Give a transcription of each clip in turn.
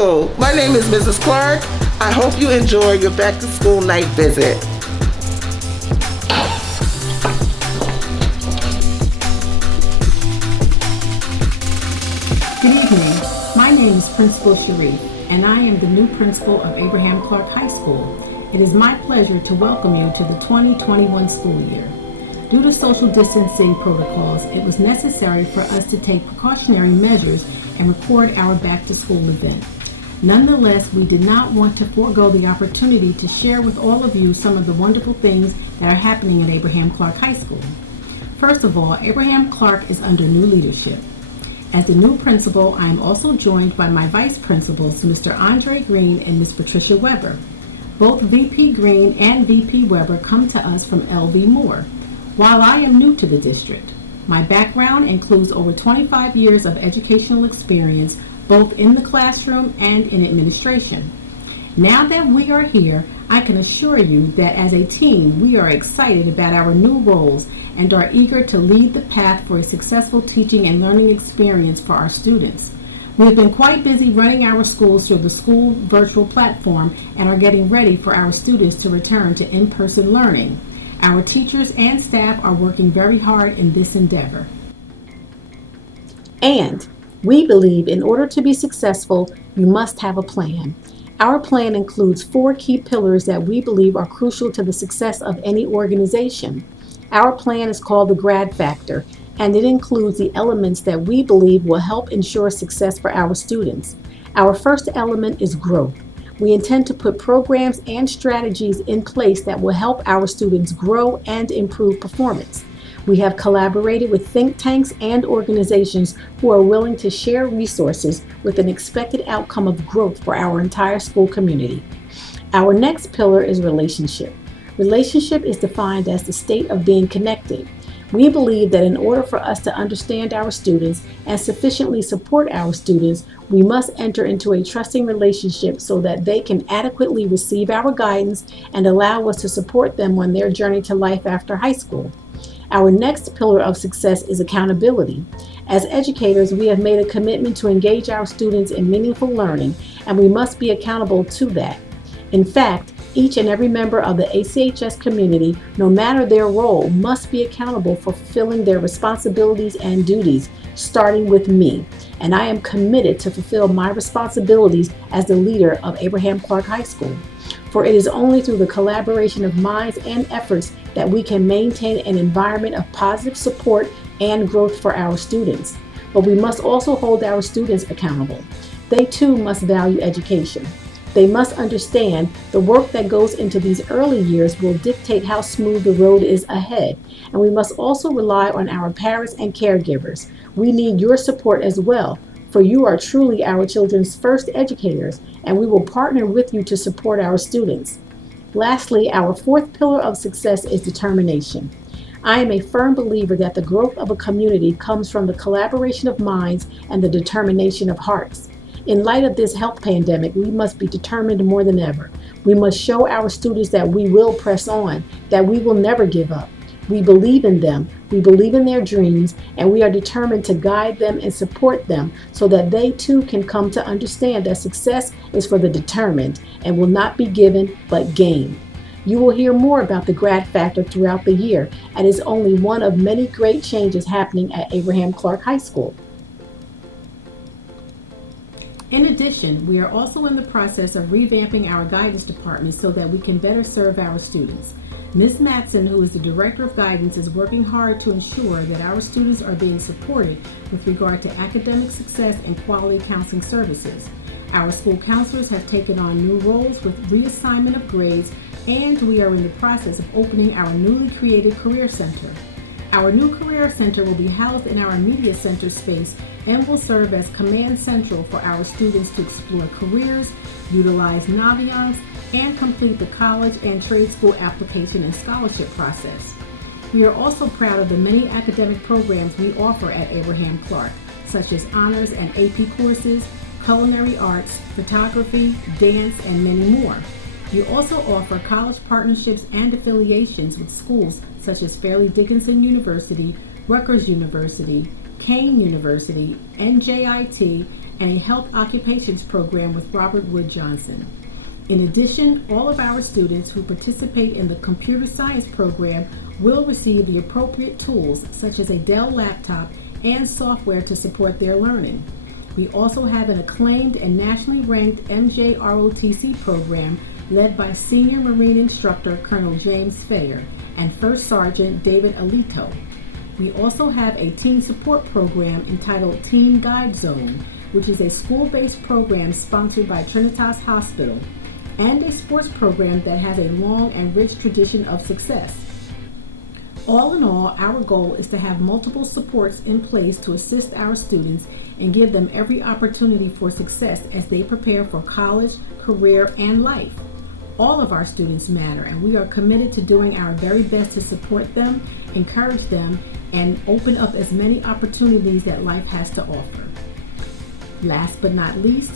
School. My name is Mrs. Clark. I hope you enjoy your back to school night visit. Good evening. My name is Principal Sharif, and I am the new principal of Abraham Clark High School. It is my pleasure to welcome you to the 2021 school year. Due to social distancing protocols, it was necessary for us to take precautionary measures and record our back-to-school event. Nonetheless, we did not want to forego the opportunity to share with all of you some of the wonderful things that are happening at Abraham Clark High School. First of all, Abraham Clark is under new leadership. As the new principal, I am also joined by my vice principals, Mr. Andre Green and Ms. Patricia Weber. Both VP Green and VP Weber come to us from LV Moore. While I am new to the district, my background includes over 25 years of educational experience, both in the classroom and in administration. Now that we are here, I can assure you that as a team, we are excited about our new roles and are eager to lead the path for a successful teaching and learning experience for our students. We have been quite busy running our schools through the school virtual platform and are getting ready for our students to return to in-person learning. Our teachers and staff are working very hard in this endeavor. And we believe in order to be successful, you must have a plan. Our plan includes 4 key pillars that we believe are crucial to the success of any organization. Our plan is called the GRAD Factor, and it includes the elements that we believe will help ensure success for our students. Our first element is growth. We intend to put programs and strategies in place that will help our students grow and improve performance. We have collaborated with think tanks and organizations who are willing to share resources with an expected outcome of growth for our entire school community. Our next pillar is relationship. Relationship is defined as the state of being connected. We believe that in order for us to understand our students and sufficiently support our students, we must enter into a trusting relationship so that they can adequately receive our guidance and allow us to support them on their journey to life after high school. Our next pillar of success is accountability. As educators, we have made a commitment to engage our students in meaningful learning, and we must be accountable to that. In fact, each and every member of the ACHS community, no matter their role, must be accountable for fulfilling their responsibilities and duties, starting with me. And I am committed to fulfill my responsibilities as the leader of Abraham Clark High School. For it is only through the collaboration of minds and efforts that we can maintain an environment of positive support and growth for our students. But we must also hold our students accountable. They too must value education. They must understand the work that goes into these early years will dictate how smooth the road is ahead. And we must also rely on our parents and caregivers. We need your support as well, for you are truly our children's first educators, and we will partner with you to support our students. Lastly, our fourth pillar of success is determination. I am a firm believer that the growth of a community comes from the collaboration of minds and the determination of hearts. In light of this health pandemic, we must be determined more than ever. We must show our students that we will press on, that we will never give up. We believe in them, we believe in their dreams, and we are determined to guide them and support them so that they too can come to understand that success is for the determined and will not be given but gained. You will hear more about the GRAD Factor throughout the year, and is only one of many great changes happening at Abraham Clark High School. In addition, we are also in the process of revamping our guidance department so that we can better serve our students. Ms. Matson, who is the Director of Guidance, is working hard to ensure that our students are being supported with regard to academic success and quality counseling services. Our school counselors have taken on new roles with reassignment of grades, and we are in the process of opening our newly created Career Center. Our new Career Center will be housed in our Media Center space and will serve as command central for our students to explore careers, utilize Naviance, and complete the college and trade school application and scholarship process. We are also proud of the many academic programs we offer at Abraham Clark, such as honors and AP courses, culinary arts, photography, dance, and many more. We also offer college partnerships and affiliations with schools such as Fairleigh Dickinson University, Rutgers University, Kane University, NJIT, and a health occupations program with Robert Wood Johnson. In addition, all of our students who participate in the computer science program will receive the appropriate tools such as a Dell laptop and software to support their learning. We also have an acclaimed and nationally ranked MJROTC program led by Senior Marine Instructor Colonel James Fayer and First Sergeant David Alito. We also have a teen support program entitled Teen Guide Zone, which is a school-based program sponsored by Trinitas Hospital, and a sports program that has a long and rich tradition of success. All in all, our goal is to have multiple supports in place to assist our students and give them every opportunity for success as they prepare for college, career, and life. All of our students matter, and we are committed to doing our very best to support them, encourage them, and open up as many opportunities that life has to offer. Last but not least,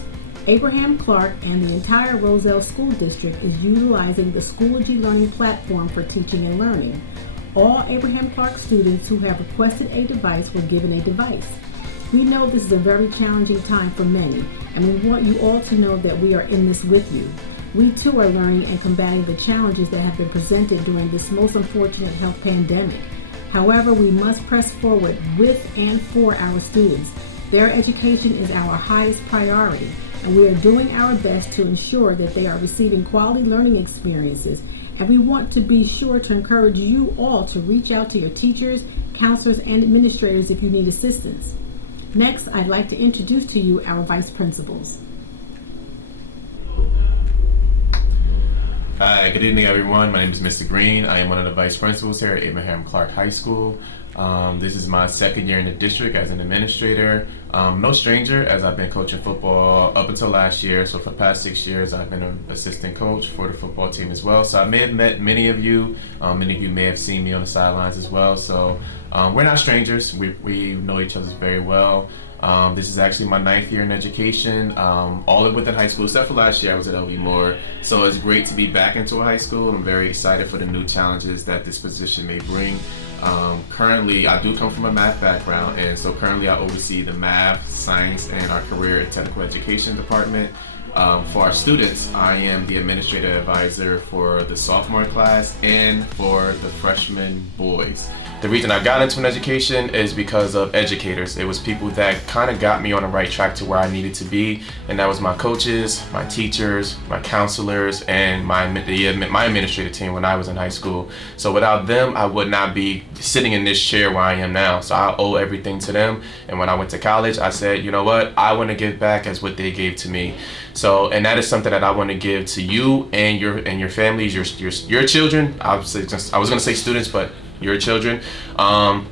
Abraham Clark and the entire Roselle School District is utilizing the Schoology Learning platform for teaching and learning. All Abraham Clark students who have requested a device were given a device. We know this is a very challenging time for many, and we want you all to know that we are in this with you. We too are learning and combating the challenges that have been presented during this most unfortunate health pandemic. However, we must press forward with and for our students. Their education is our highest priority, and we are doing our best to ensure that they are receiving quality learning experiences, and we want to be sure to encourage you all to reach out to your teachers, counselors, and administrators if you need assistance. Next, I'd like to introduce to you our vice principals. Hi, good evening everyone. My name is Mr. Green. I am one of the vice principals here at Abraham Clark High School. This is my second year in the district as an administrator. No stranger, as I've been coaching football up until last year. So for the past 6 years, I've been an assistant coach for the football team as well. So I may have met many of you. Many of you may have seen me on the sidelines as well. So we're not strangers. We know each other very well. This is actually my 9th year in education, all within high school, except for last year I was at LV Moore. So it's great to be back into a high school. I'm very excited for the new challenges that this position may bring. Currently, I do come from a math background, and so currently I oversee the math, science, and our career and technical education department. For our students, I am the administrative advisor for the sophomore class and for the freshman boys. The reason I got into an education is because of educators. It was people that kind of got me on the right track to where I needed to be, and that was my coaches, my teachers, my counselors, and my administrative team when I was in high school. So without them, I would not be sitting in this chair where I am now. So I owe everything to them. And when I went to college, I said, you know what? I want to give back as what they gave to me. So, and that is something that I want to give to you and your families, your children. I was going to say students, but your children. And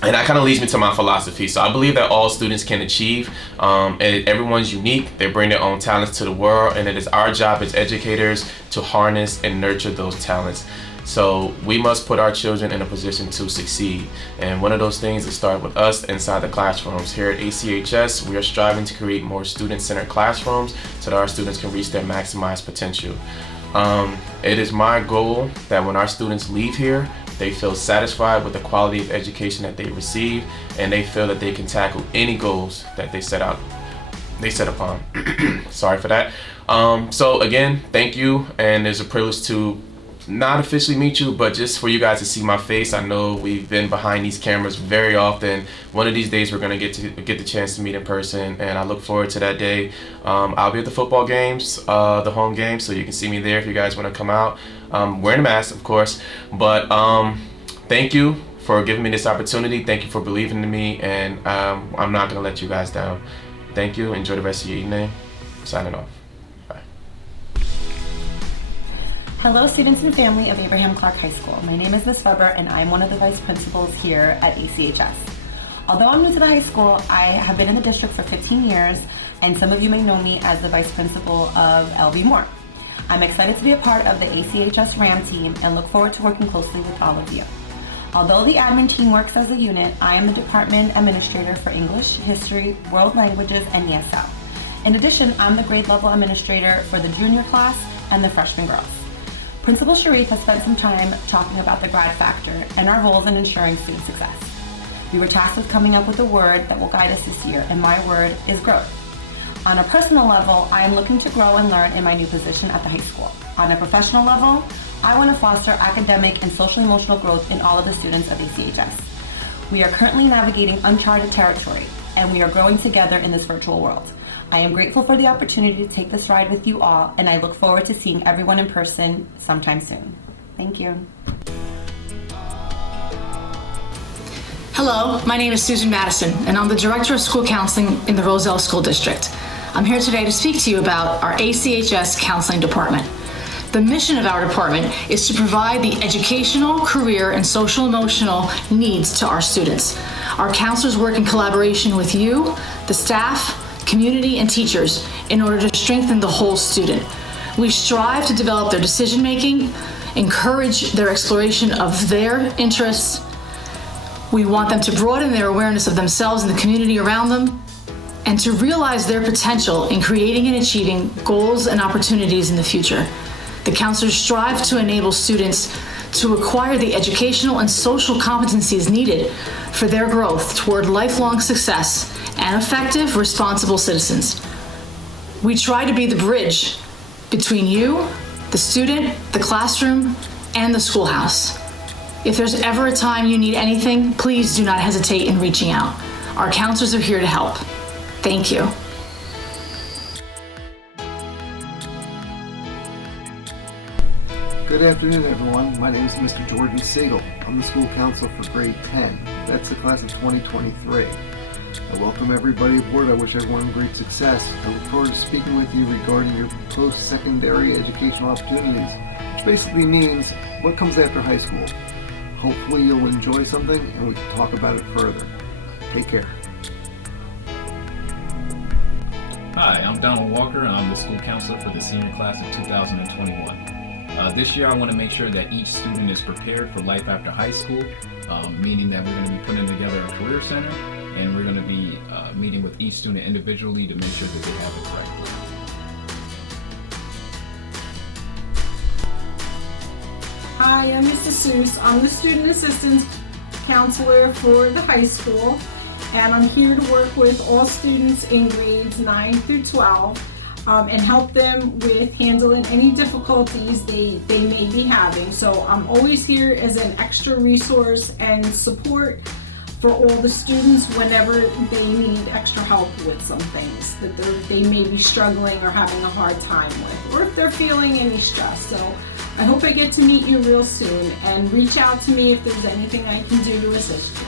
that kind of leads me to my philosophy. So I believe that all students can achieve, and everyone's unique. They bring their own talents to the world, and it is our job as educators to harness and nurture those talents. So we must put our children in a position to succeed. And one of those things is start with us inside the classrooms. Here at ACHS, we are striving to create more student-centered classrooms so that our students can reach their maximized potential. It is my goal that when our students leave here, they feel satisfied with the quality of education that they receive, and they feel that they can tackle any goals that they set upon. Sorry for that. So again, thank you, and it's a privilege to not officially meet you, but just for you guys to see my face. I know we've been behind these cameras very often. One of these days we're gonna get the chance to meet in person, and I look forward to that day. I'll be at the football games, the home games, so you can see me there if you guys want to come out. Wearing a mask, of course, but thank you for giving me this opportunity. Thank you for believing in me, and I'm not gonna let you guys down. Thank you. Enjoy the rest of your evening. Signing off. Hello students and family of Abraham Clark High School. My name is Ms. Weber and I'm one of the vice principals here at ACHS. Although I'm new to the high school, I have been in the district for 15 years, and some of you may know me as the vice principal of LV Moore. I'm excited to be a part of the ACHS RAM team and look forward to working closely with all of you. Although the admin team works as a unit, I am the department administrator for English, History, World Languages, and ESL. In addition, I'm the grade level administrator for the junior class and the freshman girls. Principal Sharif has spent some time talking about the GRAD factor and our roles in ensuring student success. We were tasked with coming up with a word that will guide us this year, and my word is growth. On a personal level, I am looking to grow and learn in my new position at the high school. On a professional level, I want to foster academic and social-emotional growth in all of the students of ACHS. We are currently navigating uncharted territory, and we are growing together in this virtual world. I am grateful for the opportunity to take this ride with you all, and I look forward to seeing everyone in person sometime soon. Thank you. Hello, my name is Susan Madison, and I'm the Director of School Counseling in the Roselle School District. I'm here today to speak to you about our ACHS Counseling Department. The mission of our department is to provide the educational, career, and social-emotional needs to our students. Our counselors work in collaboration with you, the staff, community, and teachers in order to strengthen the whole student. We strive to develop their decision-making, encourage their exploration of their interests. We want them to broaden their awareness of themselves and the community around them, and to realize their potential in creating and achieving goals and opportunities in the future. The counselors strive to enable students to acquire the educational and social competencies needed for their growth toward lifelong success and effective, responsible citizens. We try to be the bridge between you, the student, the classroom, and the schoolhouse. If there's ever a time you need anything, please do not hesitate in reaching out. Our counselors are here to help. Thank you. Good afternoon, everyone. My name is Mr. Jordan Siegel. I'm the school counselor for grade 10. That's the class of 2023. I welcome everybody aboard. I wish everyone great success. I look forward to speaking with you regarding your post-secondary educational opportunities, which basically means what comes after high school. Hopefully you'll enjoy something and we can talk about it further. Take care. Hi, I'm Donald Walker and I'm the school counselor for the senior class of 2021. This year I want to make sure that each student is prepared for life after high school, meaning that we're going to be putting together a career center and we're going to be meeting with each student individually to make sure that they have the correct plan. Hi, I'm Mrs. Seuss. I'm the student assistance counselor for the high school, and I'm here to work with all students in grades 9 through 12 and help them with handling any difficulties they may be having. So I'm always here as an extra resource and support for all the students whenever they need extra help with some things that they may be struggling or having a hard time with, or if they're feeling any stress. So I hope I get to meet you real soon, and reach out to me if there's anything I can do to assist you.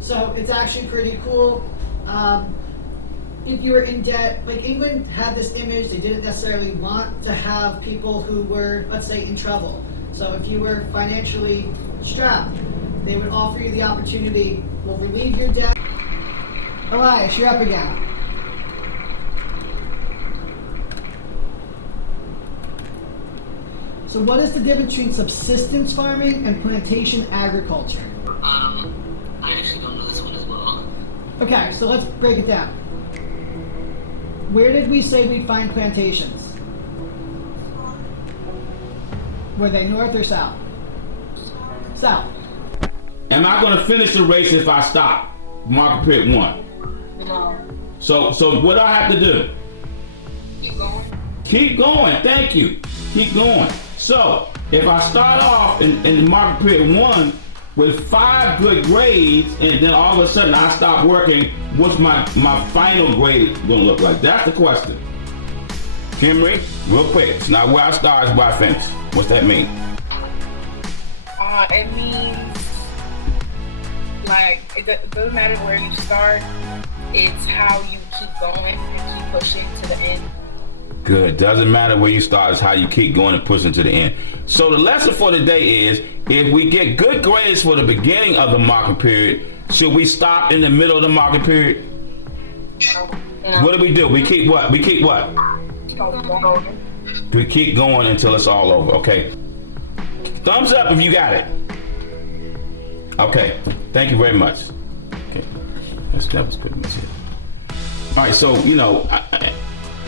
So it's actually pretty cool. If you were in debt, like England had this image, they didn't necessarily want to have people who were, let's say, in trouble. So if you were financially strapped, they would offer you the opportunity, we'll relieve your debt. Elias, you're up again. So what is the difference between subsistence farming and plantation agriculture? I actually don't know this one as well. Okay, so let's break it down. Where did we say we'd find plantations? Were they north or south? South. Am I going to finish the race if I stop? Marker pit 1. No. So what do I have to do? Keep going. Keep going. Thank you. Keep going. So if I start off in market period 1 with 5 good grades, and then all of a sudden I stop working, what's my final grade gonna look like? That's the question. Kimberly, real quick, it's not where I start, it's where I finish. What's that mean? It means, like, it doesn't matter where you start, it's how you keep going and keep pushing to the end. Good. Doesn't matter where you start, it's how you keep going and pushing to the end. So the lesson for today is, if we get good grades for the beginning of the market period, should we stop in the middle of the market period? No. What do? We keep what? We keep what? We keep going until it's all over. Okay. Thumbs up if you got it. Okay. Thank you very much. Okay. That was pretty much it. All right. So, you know,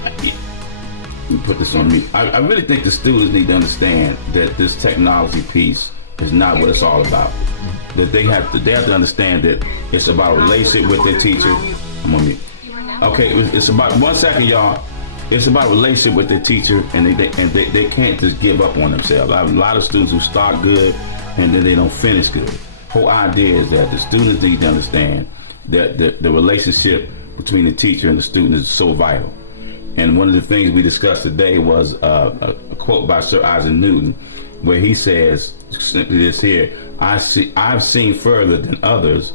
let me put this on me. I really think the students need to understand that this technology piece is not what it's all about. That they have to understand that it's about a relationship with their teacher. I'm on mute. Okay, it's about 1 second, y'all. It's about a relationship with their teacher, and they can't just give up on themselves. I have a lot of students who start good and then they don't finish good. Whole idea is that the students need to understand that the relationship between the teacher and the student is so vital. And one of the things we discussed today was a quote by Sir Isaac Newton, where he says simply this here: I've seen further than others.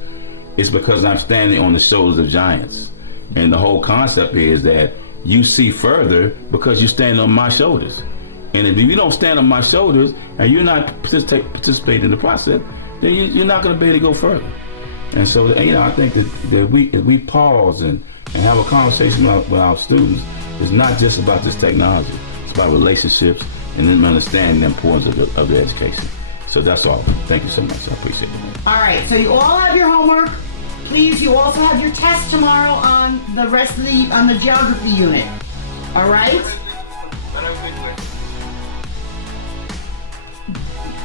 It's because I'm standing on the shoulders of giants. And the whole concept is that you see further because you stand on my shoulders. And if you don't stand on my shoulders and you're not participating in the process, then you're not going to be able to go further. And so, you know, I think that we pause and have a conversation with our students. It's not just about this technology. It's about relationships and them understanding the importance of the education. So that's all. Thank you so much. I appreciate it. All right, so you all have your homework. Please, you also have your test tomorrow on the rest of on the geography unit. All right?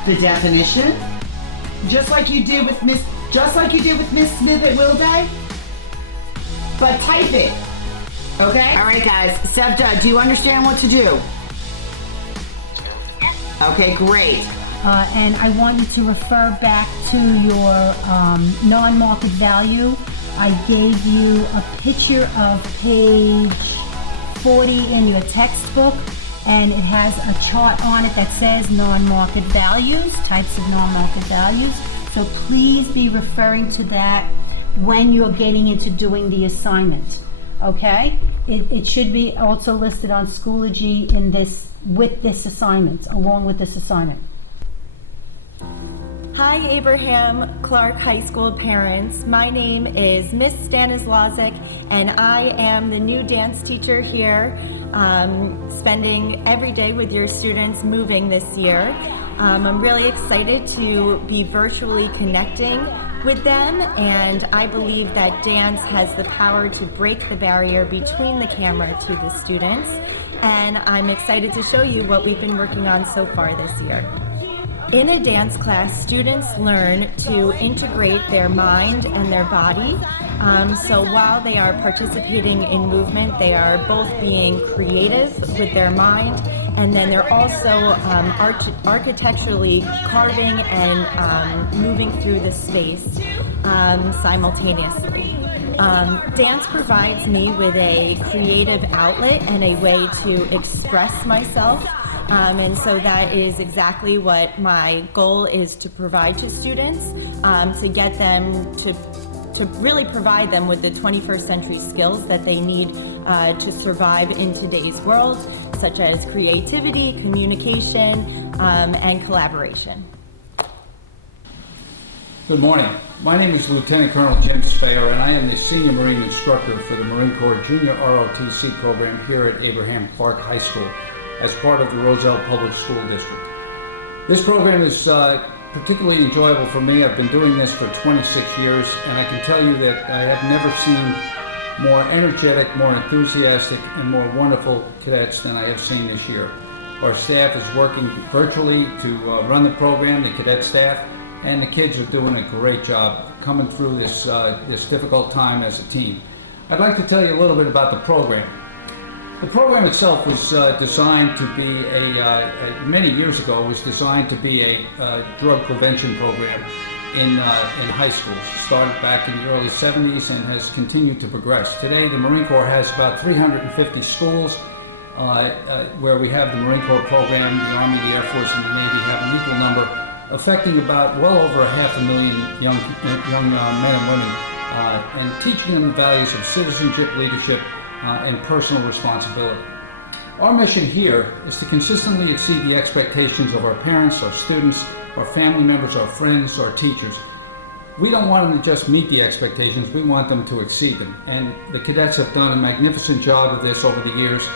The definition, just like you did with Miss Smith at Will Day, but type it. Okay? All right, guys. Sebda, do you understand what to do? Okay, great. And I want you to refer back to your non-market value. I gave you a picture of page 40 in your textbook, and it has a chart on it that says non-market values, types of non-market values. So please be referring to that when you're getting into doing the assignment. Okay? It should be also listed on Schoology with this assignment, along with this assignment. Hi, Abraham Clark High School parents. My name is Miss Stanislazic, and I am the new dance teacher here, spending every day with your students moving this year. I'm really excited to be virtually connecting with them, and I believe that dance has the power to break the barrier between the camera to the students, and I'm excited to show you what we've been working on so far this year. In a dance class, students learn to integrate their mind and their body. So while they are participating in movement, they are both being creative with their mind, and then they're also architecturally carving and moving through the space simultaneously. Dance provides me with a creative outlet and a way to express myself. And so that is exactly what my goal is to provide to students, to get them to really provide them with the 21st century skills that they need to survive in today's world, such as creativity, communication, and collaboration. Good morning. My name is Lieutenant Colonel Jim Spayer, and I am the Senior Marine Instructor for the Marine Corps Junior ROTC program here at Abraham Clark High School, as part of the Roselle Public School District. This program is particularly enjoyable for me. I've been doing this for 26 years, and I can tell you that I have never seen more energetic, more enthusiastic, and more wonderful cadets than I have seen this year. Our staff is working virtually to run the program, the cadet staff, and the kids are doing a great job coming through this difficult time as a team. I'd like to tell you a little bit about the program. The program itself was designed to be many years ago, was designed to be a drug prevention program in high schools. It started back in the early 70s and has continued to progress. Today, the Marine Corps has about 350 schools where we have the Marine Corps program. The Army, the Air Force, and the Navy have an equal number, affecting about well over 500,000 young men and women, and teaching them the values of citizenship, leadership, and personal responsibility. Our mission here is to consistently exceed the expectations of our parents, our students, our family members, our friends, our teachers. We don't want them to just meet the expectations, we want them to exceed them. And the cadets have done a magnificent job of this over the years.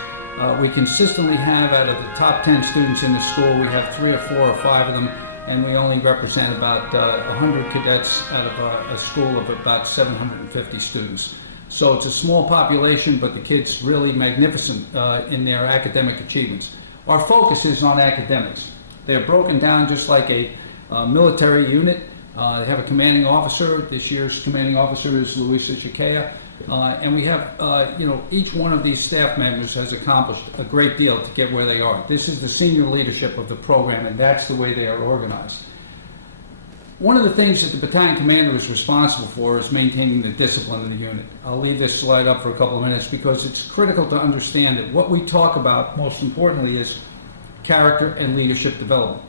We consistently have, out of the top 10 students in the school, we have 3 or 4 or 5 of them, and we only represent about 100 cadets out of a school of about 750 students. So it's a small population, but the kids really magnificent in their academic achievements. Our focus is on academics. They're broken down just like a military unit. They have a commanding officer. This year's commanding officer is Luisa Chiquea. And we have, each one of these staff members has accomplished a great deal to get where they are. This is the senior leadership of the program, and that's the way they are organized. One of the things that the battalion commander is responsible for is maintaining the discipline in the unit. I'll leave this slide up for a couple of minutes because it's critical to understand that what we talk about, most importantly, is character and leadership development.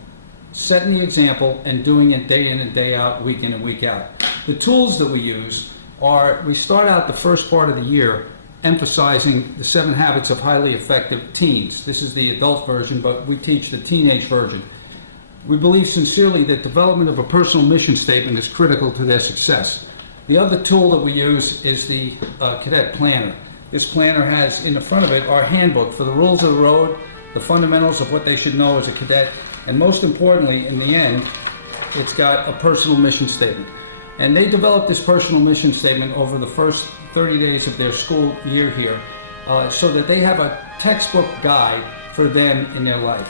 Setting the example and doing it day in and day out, week in and week out. The tools that we use are, we start out the first part of the year emphasizing the 7 habits of highly effective teens. This is the adult version, but we teach the teenage version. We believe sincerely that development of a personal mission statement is critical to their success. The other tool that we use is the cadet planner. This planner has in the front of it our handbook for the rules of the road, the fundamentals of what they should know as a cadet, and most importantly, in the end, it's got a personal mission statement. And they developed this personal mission statement over the first 30 days of their school year here, so that they have a textbook guide for them in their life.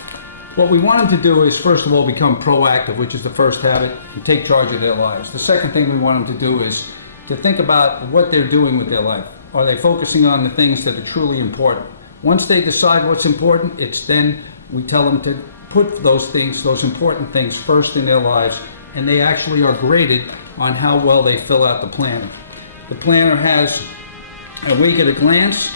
What we want them to do is, first of all, become proactive, which is the first habit, and take charge of their lives. The second thing we want them to do is to think about what they're doing with their life. Are they focusing on the things that are truly important? Once they decide what's important, it's then we tell them to put those things, those important things, first in their lives, and they actually are graded on how well they fill out the planner. The planner has a week at a glance.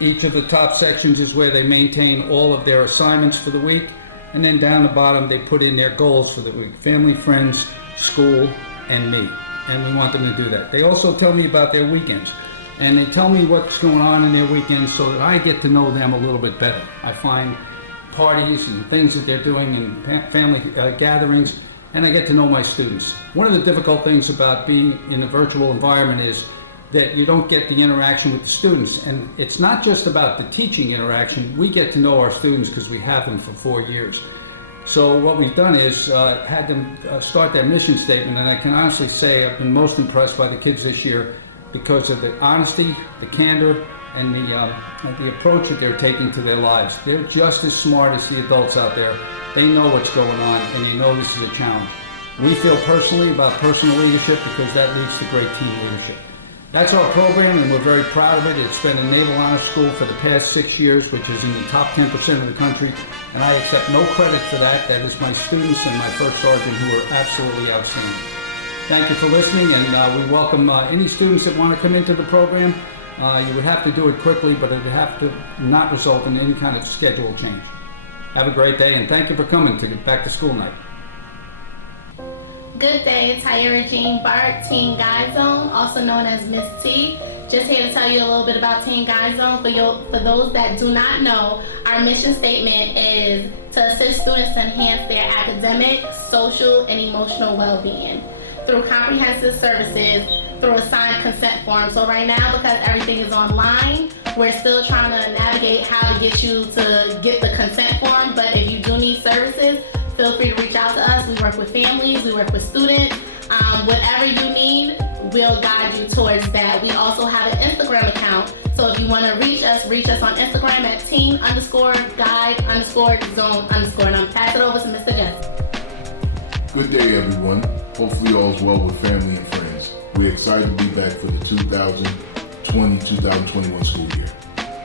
Each of the top sections is where they maintain all of their assignments for the week, and then down the bottom they put in their goals for the week: family, friends, school, and me. And we want them to do that. They also tell me about their weekends, and they tell me what's going on in their weekends so that I get to know them a little bit better. I find parties and things that they're doing and family gatherings, and I get to know my students. One of the difficult things about being in a virtual environment is that you don't get the interaction with the students. And it's not just about the teaching interaction. We get to know our students because we have them for 4 years. So what we've done is had them start their mission statement, and I can honestly say I've been most impressed by the kids this year because of the honesty, the candor, and the approach that they're taking to their lives. They're just as smart as the adults out there. They know what's going on, and they know this is a challenge. We feel personally about personal leadership because that leads to great team leadership. That's our program, and we're very proud of it. It's been a Naval Honor School for the past 6 years, which is in the top 10% of the country, and I accept no credit for that. That is my students and my first sergeant, who are absolutely outstanding. Thank you for listening, and we welcome any students that want to come into the program. You would have to do it quickly, but it would have to not result in any kind of schedule change. Have a great day, and thank you for coming to Back to School Night. Good day, Tyra Jean Bart, Teen Guide Zone, also known as Miss T. Just here to tell you a little bit about Teen Guide Zone. For those that do not know, our mission statement is to assist students to enhance their academic, social, and emotional well-being through comprehensive services through a signed consent form. So right now, because everything is online, we're still trying to navigate how to get you to get the consent form, but if you do need services, feel free to reach out to us. We work with families, we work with students. Whatever you need, we'll guide you towards that. We also have an Instagram account, so if you want to reach us on Instagram at teen_guide_zone_. And I'm passing it over to Mr. Jensen. Good day, everyone. Hopefully all is well with family and friends. We're excited to be back for the 2020-2021 school year.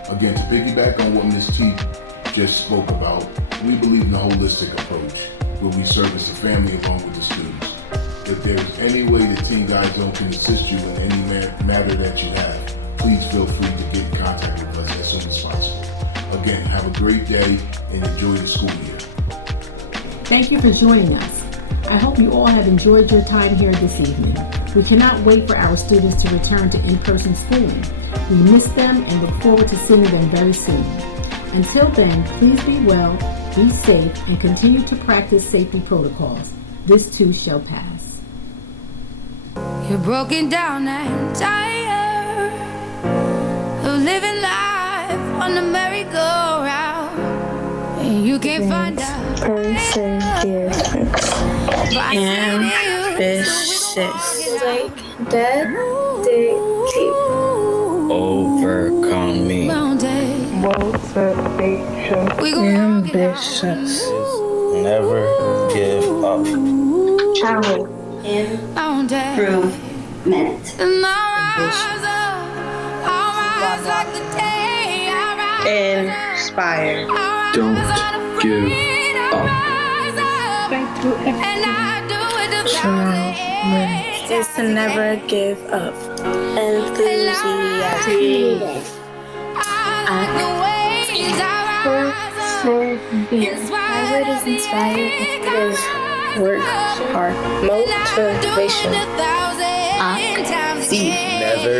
Again, to piggyback on what Ms. T just spoke about, we believe in a holistic approach where we service the family along with the students. If there's any way that Teen Guide Zone can assist you in any matter that you have, please feel free to get in contact with us as soon as possible. Again, have a great day and enjoy the school year. Thank you for joining us. I hope you all have enjoyed your time here this evening. We cannot wait for our students to return to in-person schooling. We miss them and look forward to seeing them very soon. Until then, please be well, be safe, and continue to practice safety protocols. This too shall pass. You're broken down and tired of living life on the merry-go-round, and you can't find out perseverance, ambitious, like dedicated, overcoming, motivation, ambitious, never give up, challenge, improvement, inspire, don't give up. Is to never give up. Enthusiastic. My word is inspire. It is work hard. Motivation. Never